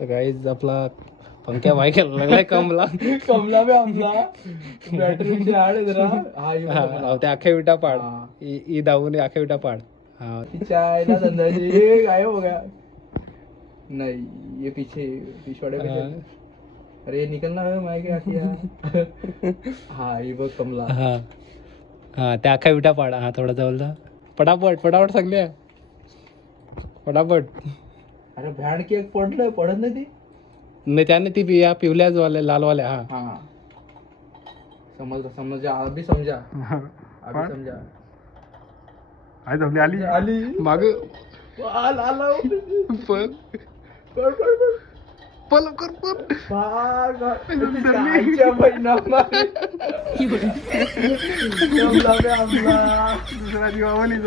तर गाईज आपला पंक्या बाय खेळायला लागलाय कमला. कमला बी आमला बॅटरी आड आहे जरा. हा ते आख्या विटा पाड. ई धावून आख्या विटा पाड. हाँ चायना धंधाजी ये गायब हो गया. नहीं ये पीछे पिछवाड़े पे चल. अरे निकलना है मैं क्या किया. हाँ ये बघ कमला. हा हा त्या आख्या विटा पाड. हा थोडा जवळ जा. पटापट पटापट सगळे पटापट. अरे भॅड की एक पडलं पडत नाही ती. नाही त्याने ती या पिवल्याच वाल्या लालवाल्या. हा हाँ समजा अभी समजा अभी समजा. आई जमली आली आली माग आला पळ पड पड पड पळ लवकर पळ. आईच्या बहिणा दुसरा जीवावर नाही